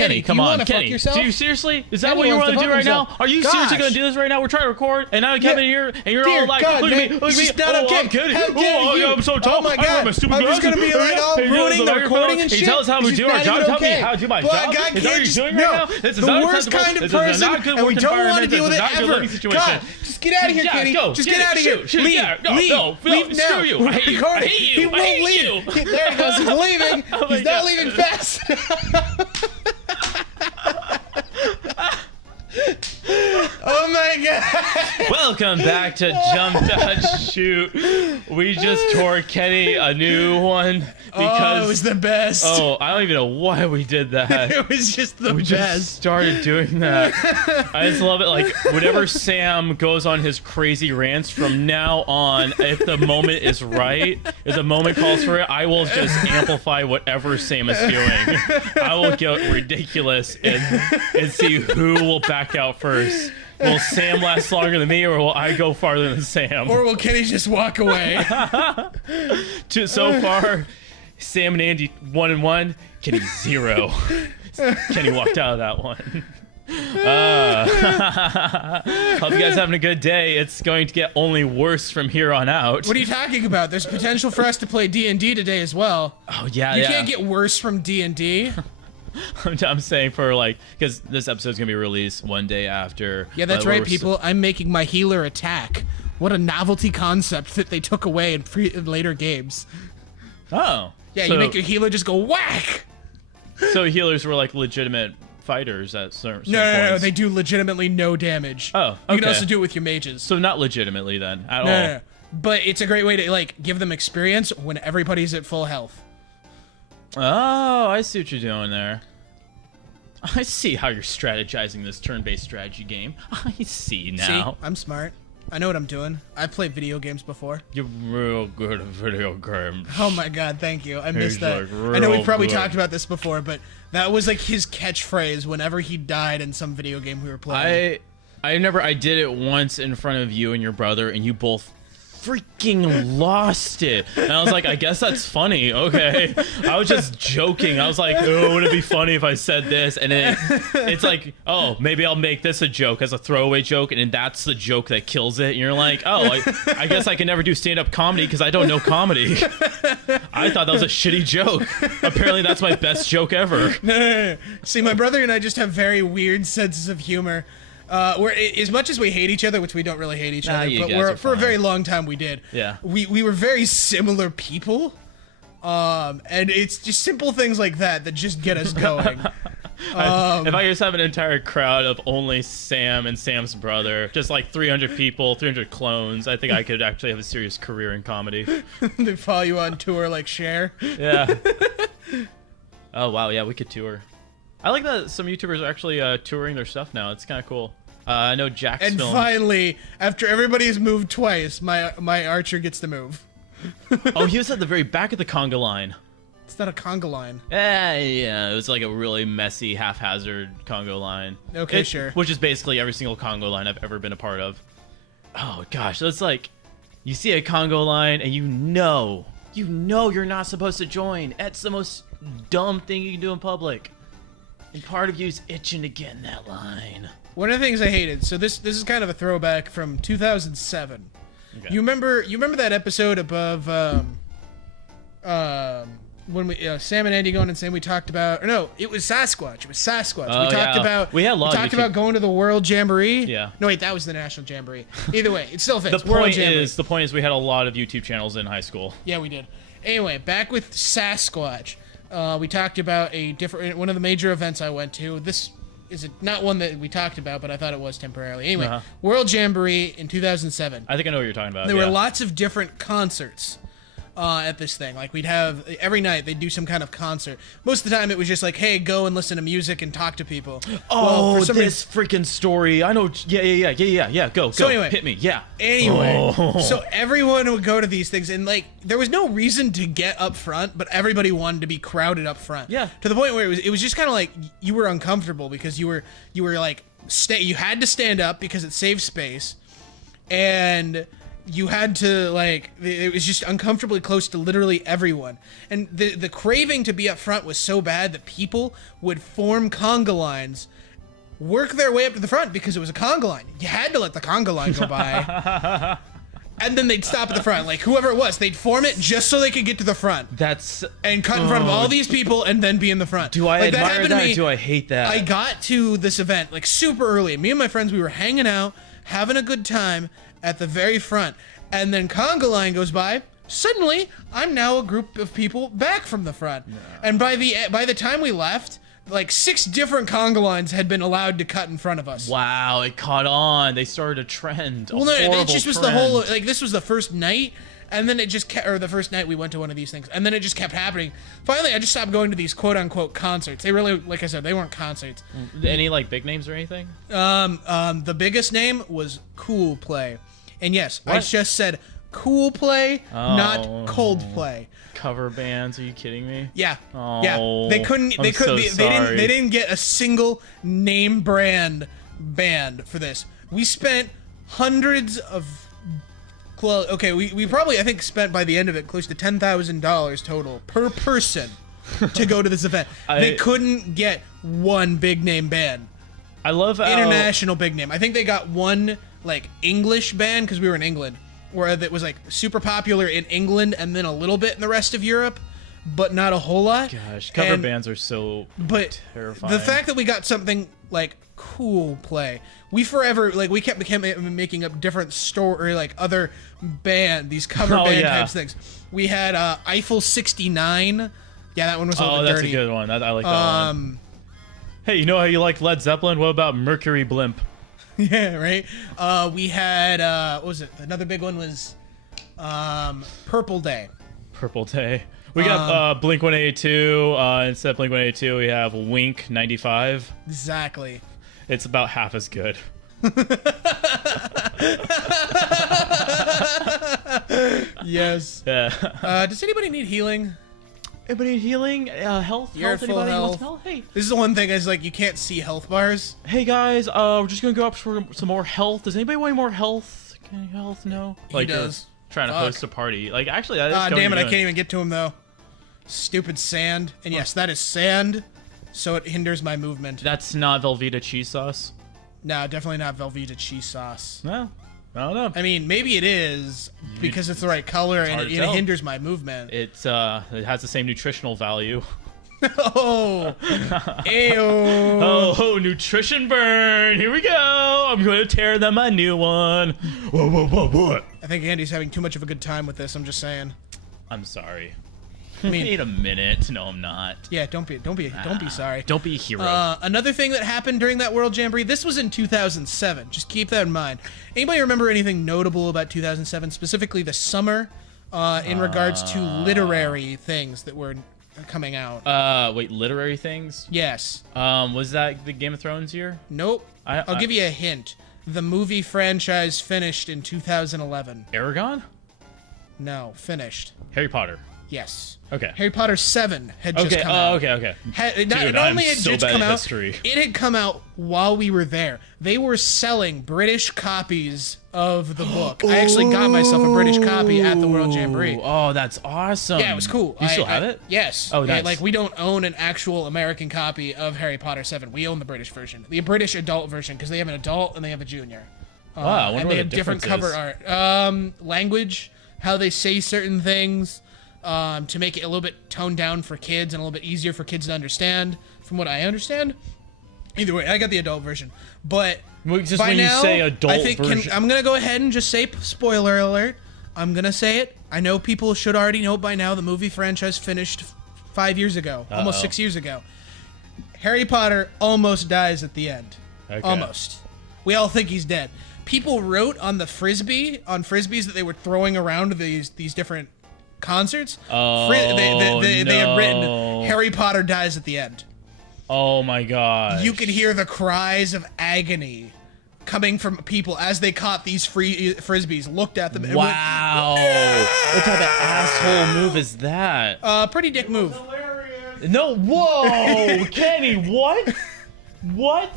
Kenny, come on, Kenny. Do you seriously? Is that what you want to do right now? Are you seriously going to do this right now? We're trying to record, and now Kevin here, and you're all like, look at me, look at me. Oh, I'm Kenny. Oh, yeah, I'm so tall. Oh my God. I'm just going to be like all ruining the recording and shit. Can you tell us how we do our job? Tell me how to do my job. Is that what you're doing right now? This is the worst kind of person, and we don't want to deal with it ever. God, just get out of here, Kenny. Just get out of here. Leave now. Screw you. I hate you. He won't leave. There he goes. He's leaving. He's not leaving fast. Oh my God! Welcome back to Jump Dodge Shoot. We just tore Kenny a new one because it was the best. Oh, I don't even know why we did that. It was just the best. We just started doing that. I just love it. Like whenever Sam goes on his crazy rants from now on, if the moment is right, if the moment calls for it, I will just amplify whatever Sam is doing. I will get ridiculous and see who will back out first. Will Sam last longer than me, or will I go farther than Sam? Or will Kenny just walk away? So far, Sam and Andy 1-1, Kenny 0. Kenny walked out of that one. Hope you guys having a good day. It's going to get only worse from here on out. What are you talking about? There's potential for us to play D&D today as well. Oh, yeah, You can't get worse from D&D. I'm saying for like, because this episode's gonna be released one day after. Yeah, that's right, people. I'm making my healer attack. What a novelty concept that they took away in later games. Oh. Yeah, so, you make your healer just go whack. So healers were like legitimate fighters at certain points. No, they do legitimately no damage. Oh, okay. You can also do it with your mages. So not legitimately then, at all. No. But it's a great way to like give them experience when everybody's at full health. Oh, I see what you're doing there. I see how you're strategizing this turn-based strategy game. I see now. See, I'm smart. I know what I'm doing. I've played video games before. You're real good at video games. Oh my God, thank you. I missed that. Like I know we've probably talked about this before, but that was like his catchphrase whenever he died in some video game we were playing. I did it once in front of you and your brother, and you both freaking lost it. And I was like, I guess that's funny. Okay. I was just joking. I was like, oh, would it be funny if I said this? And it's like, oh, maybe I'll make this a joke as a throwaway joke, and then that's the joke that kills it. And you're like, oh, I guess I can never do stand-up comedy because I don't know comedy. I thought that was a shitty joke. Apparently that's my best joke ever. No. See, my brother and I just have very weird senses of humor. We're, as much as we hate each other, which we don't really hate each other, but for a very long time we did. Yeah. We were very similar people, and it's just simple things like that just get us going. If I just have an entire crowd of only Sam and Sam's brother, just like 300 people, 300 clones, I think I could actually have a serious career in comedy. They follow you on tour like Cher. Yeah. Oh, wow, yeah, we could tour. I like that some YouTubers are actually touring their stuff now. It's kind of cool. I know Jack's And filmed. Finally, after everybody's moved twice, my archer gets to move. Oh, he was at the very back of the conga line. It's not a conga line. Yeah, it was like a really messy, haphazard Congo line. Okay, sure. Which is basically every single Congo line I've ever been a part of. Oh, gosh, it's like, you see a Congo line and you know you're not supposed to join. That's the most dumb thing you can do in public. And part of you's itching to get in that line. One of the things I hated, so this is kind of a throwback from 2007. Okay. You remember that episode above when we Sam and Andy going and saying we talked about, or no, it was Sasquatch. It was Sasquatch. Oh, we talked about we talked about going to the World Jamboree. Yeah. No, wait, that was the National Jamboree. Either way, it still fits. The point is we had a lot of YouTube channels in high school. Yeah, we did. Anyway, back with Sasquatch. We talked about one of the major events I went to. This is not one that we talked about, but I thought it was temporarily. Anyway, World Jamboree in 2007. I think I know what you're talking about. There were lots of different concerts at this thing. Like, we'd have, every night, they'd do some kind of concert. Most of the time, it was just like, hey, go and listen to music and talk to people. Oh, well, this freaking story. I know. Yeah. Go. So anyway. Hit me. Yeah. Anyway. So everyone would go to these things, and, like, there was no reason to get up front, but everybody wanted to be crowded up front. Yeah. To the point where it was just kind of like, you were uncomfortable because you were like, you had to stand up because it saved space, and you had to, like, it was just uncomfortably close to literally everyone. And the craving to be up front was so bad that people would form conga lines, work their way up to the front because it was a conga line. You had to let the conga line go by. And then they'd stop at the front. Like, whoever it was, they'd form it just so they could get to the front. And cut in front of all these people and then be in the front. Do I like, admire that? Do I hate that? I got to this event, like, super early. Me and my friends, we were hanging out, having a good time at the very front. And then conga line goes by. Suddenly, I'm now a group of people back from the front. No. And by the time we left, like 6 different conga lines had been allowed to cut in front of us. Wow, it caught on. They started a trend. Well, no, it just was the whole, like, this was the first night, and then it just kept, or the first night we went to one of these things, and then it just kept happening. Finally, I just stopped going to these quote-unquote concerts. They really, like I said, they weren't concerts. Any, like, big names or anything? The biggest name was Cool Play. And yes, what? I just said Cool Play, not Coldplay. Cover bands? Are you kidding me? Yeah. Oh, yeah. They couldn't. They couldn't. They didn't get a single name brand band for this. We spent hundreds of. Well, okay, we probably, I think, spent by the end of it close to $10,000 total per person to go to this event. They couldn't get one big name band. I love how international big name. I think they got one like English band because we were in England, where that was like super popular in England and then a little bit in the rest of Europe, but not a whole lot. Gosh, cover bands are so terrifying. The fact that we got something like Cool Play, we forever, like, we kept making up different or like other these cover band types things. We had Eiffel 69. Yeah, that one was a little bit dirty. That's a good one. I like that one. Hey, you know how you like Led Zeppelin? What about Mercury Blimp? Yeah, right. We had what was it? Another big one was Purple Day. Purple Day. We got Blink 182. Instead of Blink 182, we have Wink 95. Exactly. It's about half as good. Yes. Yeah. Does anybody need healing? Anybody need healing? Health? You're health? at full Anybody health. wants health? Hey. This is the one thing is, like, you can't see health bars. Hey guys, we're just gonna go up for some more health. Does anybody want more health? Can health? No. He does. Trying to host a party. Like, actually, that is. Damn it! I can't even get to him though. Stupid sand. And yes, that is sand. So it hinders my movement. That's not Velveeta cheese sauce. No, definitely not Velveeta cheese sauce. No. I don't know. I mean, maybe it is because it's the right color and it hinders my movement. It has the same nutritional value. Oh, ayo. Oh, nutrition burn. Here we go. I'm going to tear them a new one. What? I think Andy's having too much of a good time with this. I'm just saying. I'm sorry. I mean, wait a minute. No, I'm not. Yeah, don't be sorry. Don't be a hero. Another thing that happened during that World Jamboree, this was in 2007. Just keep that in mind. Anybody remember anything notable about 2007, specifically the summer, in regards to literary things that were coming out? Wait, literary things? Yes. Was that the Game of Thrones year? Nope. I'll give you a hint. The movie franchise finished in 2011. Aragon? No, finished. Harry Potter. Yes. Okay. Harry Potter 7 had just come out. Okay. Not only had just come out, it had come out while we were there. They were selling British copies of the book. I actually got myself a British copy at the World Jamboree. Oh, that's awesome. Yeah, it was cool. You still have it? Yes. Oh, nice. Like, we don't own an actual American copy of Harry Potter 7. We own the British version. The British adult version, because they have an adult and they have a junior. Wow, I wonder and they what have the different difference cover is. art. Language, how they say certain things. To make it a little bit toned down for kids and a little bit easier for kids to understand, from what I understand. Either way, I got the adult version. But just by when now, you say adult I think version, I'm gonna go ahead and just say spoiler alert. I'm gonna say it. I know people should already know by now. The movie franchise finished 5 years ago, almost 6 years ago. Harry Potter almost dies at the end. Okay. Almost. We all think he's dead. People wrote on the frisbees that they were throwing around these different concerts. They had written Harry Potter dies at the end. Oh my god! You could hear the cries of agony coming from people as they caught these frisbees, looked at them. Wow! What type of asshole move is that? Pretty dick move. No, whoa, Kenny, what? What?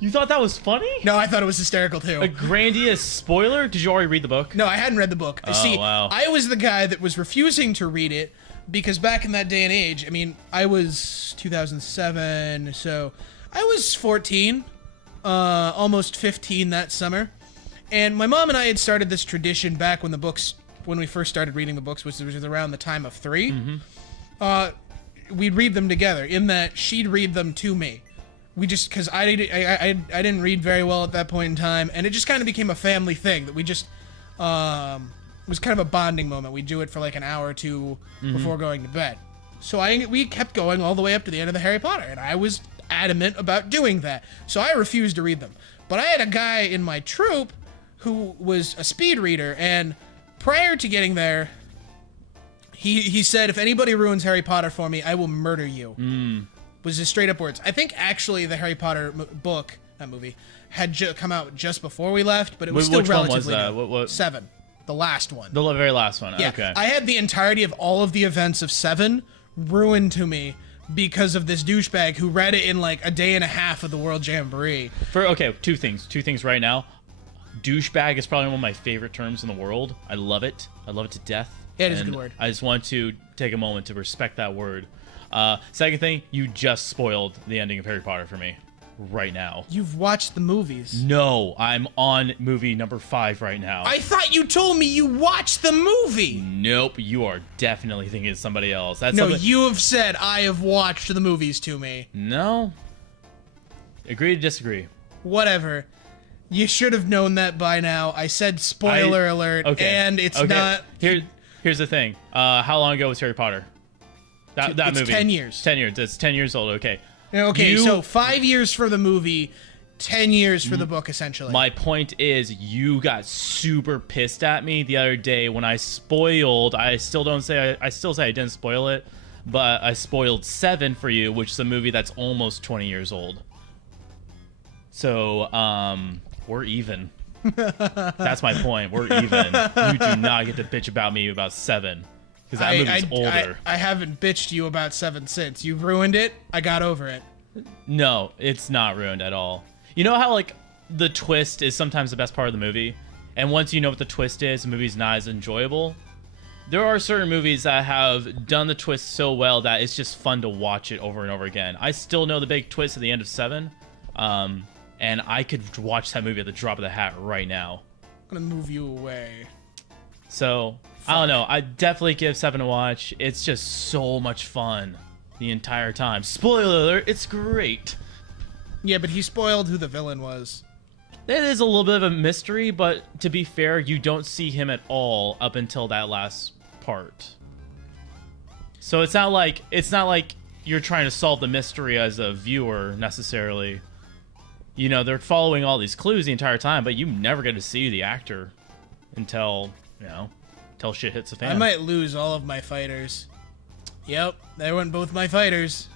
You thought that was funny? No, I thought it was hysterical too. A grandiose spoiler? Did you already read the book? No, I hadn't read the book. Oh, See, wow. I was the guy that was refusing to read it because back in that day and age, I mean, I was 2007, so I was 14, almost 15 that summer. And my mom and I had started this tradition back when we first started reading the books, which was around the time of 3. We'd read them together, in that she'd read them to me. We just, because I didn't read very well at that point in time, and it just kind of became a family thing that we just, it was kind of a bonding moment. We'd do it for like an hour or two before going to bed. So we kept going all the way up to the end of the Harry Potter, and I was adamant about doing that. So I refused to read them. But I had a guy in my troop who was a speed reader, and prior to getting there, he said, if anybody ruins Harry Potter for me, I will murder you. Was his straight up words. I think actually the Harry Potter book, that movie, had come out just before we left, but it was still relatively new. What? 7. The last one. The very last one. Yeah, Okay. I had the entirety of all of the events of 7 ruined to me because of this douchebag who read it in like a day and a half of the World Jamboree. Two things right now. Douchebag is probably one of my favorite terms in the world. I love it. I love it to death. It is a good word. I just want to take a moment to respect that word. Second thing, you just spoiled the ending of Harry Potter for me right now. You've watched the movies. No, I'm on movie number 5 right now. I thought you told me you watched the movie. Nope, you are definitely thinking of somebody else. No, you have said I have watched the movies to me. No. Agree to disagree. Whatever. You should have known that by now. I said spoiler alert, and it's not... Here's the thing. How long ago was Harry Potter? That it's movie. 10 years. 10 years. It's 10 years old. Okay. Okay, so 5 years for the movie, 10 years for the book, essentially. My point is, you got super pissed at me the other day when I spoiled. I still say I didn't spoil it, but I spoiled 7 for you, which is a movie that's almost 20 years old. So, we're even. That's my point. We're even. You do not get to bitch about me about 7. Because that movie's older. I haven't bitched you about 7 since. You ruined it. I got over it. No, it's not ruined at all. You know how, like, the twist is sometimes the best part of the movie? And once you know what the twist is, the movie's not as enjoyable? There are certain movies that have done the twist so well that it's just fun to watch it over and over again. I still know the big twist at the end of 7. And I could watch that movie at the drop of the hat right now. I'm gonna move you away. So, I don't know. I definitely give 7 a watch. It's just so much fun the entire time. Spoiler alert, it's great. Yeah, but he spoiled who the villain was. It is a little bit of a mystery, but to be fair, you don't see him at all up until that last part. So it's not like you're trying to solve the mystery as a viewer necessarily. You know, they're following all these clues the entire time, but you never get to see the actor until shit hits the fan. I might lose all of my fighters. Yep, there went both my fighters.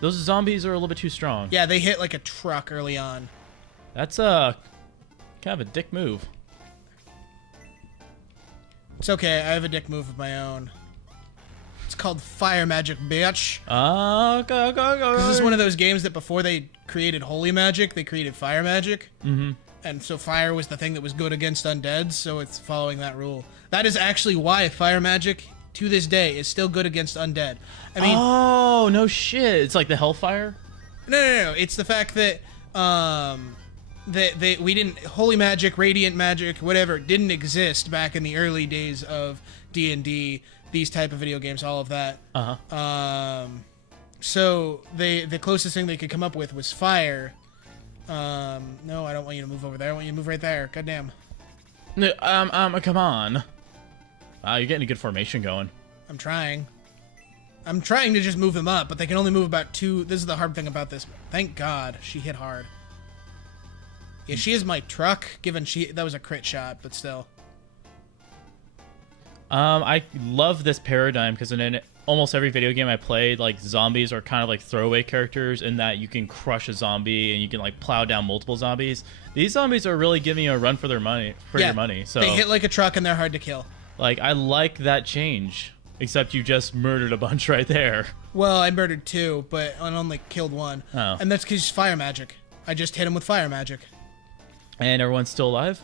Those zombies are a little bit too strong. Yeah, they hit like a truck early on. That's kind of a dick move. It's okay, I have a dick move of my own. It's called Fire Magic, bitch. Go. This is one of those games that before they created Holy Magic, they created Fire Magic. Mm-hmm. And so fire was the thing that was good against undead, so it's following that rule. That is actually why Fire Magic, to this day, is still good against undead. I mean... Oh, no shit. It's like the Hellfire? No. It's the fact that we didn't... Holy Magic, Radiant Magic, whatever, didn't exist back in the early days of D&D, these type of video games, all of that. Uh-huh. So the closest thing they could come up with was fire. No, I don't want you to move over there. I want you to move right there. Goddamn. No, come on. You're getting a good formation going. I'm trying to just move them up, but they can only move about 2. This is the hard thing about this. Thank God she hit hard. Yeah, she is my truck, given that was a crit shot, but still. I love this paradigm because in almost every video game I played, like, zombies are kind of like throwaway characters in that you can crush a zombie and you can, like, plow down multiple zombies. These zombies are really giving you a run for their money. So they hit like a truck and they're hard to kill. Like, I like that change. Except you just murdered a bunch right there. Well, I murdered 2, but I only killed 1. Oh. And that's because fire magic. I just hit him with fire magic. And everyone's still alive?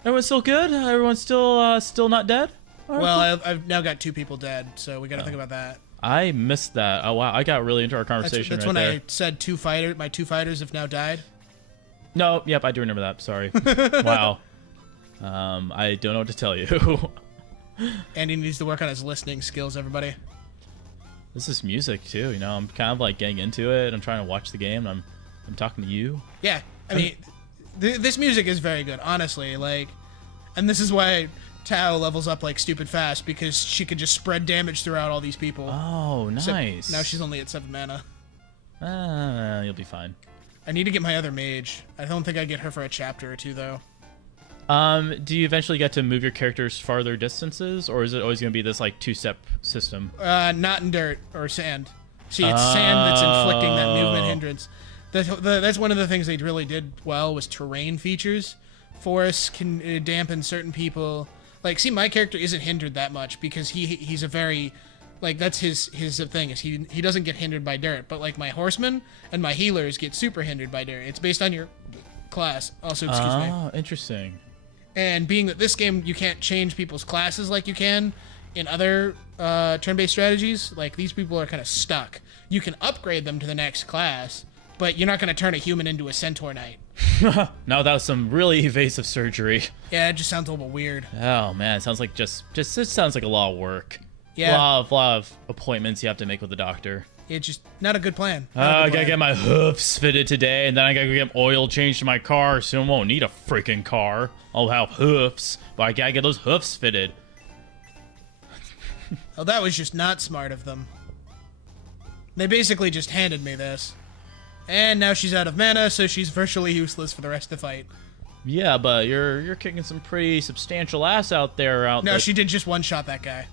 Everyone's still good? Everyone's still not dead? All right, Well, cool. I've now got 2 people dead, so we got to think about that. I missed that. Oh, wow. I got really into our conversation That's right when there. I said my 2 fighters have now died. No, yep, I do remember that. Sorry. Wow. I don't know what to tell you. Andy needs to work on his listening skills, everybody. This is music, too. You know, I'm kind of like getting into it. I'm trying to watch the game. I'm talking to you. Yeah, I mean, this music is very good, honestly. Like, and this is why Tao levels up like stupid fast, because she could just spread damage throughout all these people. Oh, nice. So now she's only at 7 mana. You'll be fine. I need to get my other mage. I don't think I get her for a chapter or 2 though. Do you eventually get to move your characters farther distances, or is it always going to be this like 2-step system? Not in dirt or sand. See, it's sand that's inflicting that movement hindrance. That's one of the things they really did well, was terrain features. Forests can dampen certain people. Like, see, my character isn't hindered that much because he's a very, like, that's his thing, is he doesn't get hindered by dirt. But like my horsemen and my healers get super hindered by dirt. It's based on your class. Also, excuse me. Oh, interesting. And being that this game, you can't change people's classes like you can in other turn-based strategies, like, these people are kind of stuck. You can upgrade them to the next class, but you're not going to turn a human into a centaur knight. No, that was some really evasive surgery. Yeah, it just sounds a little bit weird. Oh man, it sounds like it sounds like a lot of work. Yeah. A lot of appointments you have to make with the doctor. It's just not a good plan. I gotta get my hoofs fitted today, and then I gotta go get oil changed to my car. Soon won't need a freaking car. I'll have hoofs, but I gotta get those hoofs fitted. Oh, that was just not smart of them. They basically just handed me this. And now she's out of mana, so she's virtually useless for the rest of the fight. Yeah, but you're kicking some pretty substantial ass out there. No, she did just one-shot that guy.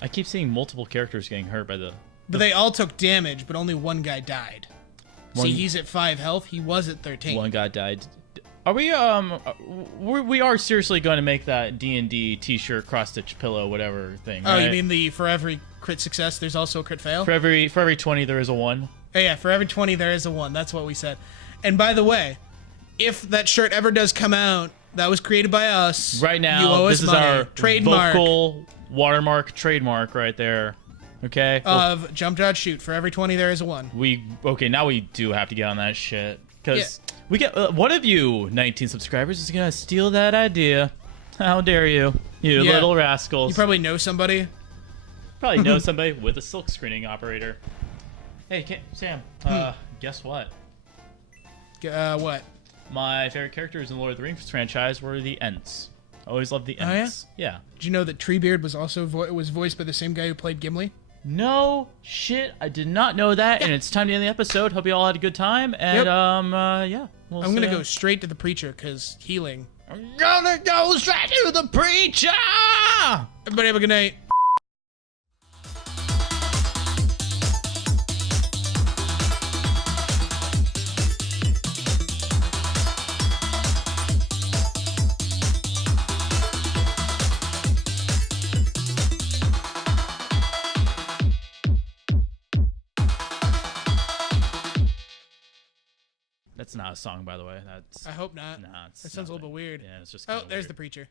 I keep seeing multiple characters getting hurt by But they all took damage, but only one guy died. See, he's at 5 health. He was at 13. One guy died. Are we are seriously going to make that D&D t-shirt, cross-stitch pillow, whatever thing, Oh, right? you mean the for every crit success, there's also a crit fail? For every 20, there is a 1. Oh, yeah, for every 20, there is a 1. That's what we said. And by the way, if that shirt ever does come out, that was created by us. Right now, you owe this us is money. our trademark vocal watermark trademark right there. Okay? of jump, dodge, shoot. For every 20, there is a 1. Now we do have to get on that shit. Because we get one of you 19 subscribers is going to steal that idea. How dare you, you little rascals. You probably know somebody. Probably know somebody with a silk screening operator. Hey, Sam, guess what? What? My favorite characters in the Lord of the Rings franchise were the Ents. I always loved the Oh, yeah? Ents. Yeah. Did you know that Treebeard was also was voiced by the same guy who played Gimli? No shit, I did not know that, and it's time to end the episode. Hope you all had a good time, and yeah. I'm gonna go straight to the preacher, because healing. I'm gonna go straight to the preacher! Everybody have a good night. That's not a song, by the way. That's I hope not. Nah, it's That sounds a little bit weird. Yeah, it's just. Oh, kinda there's weird. the preacher.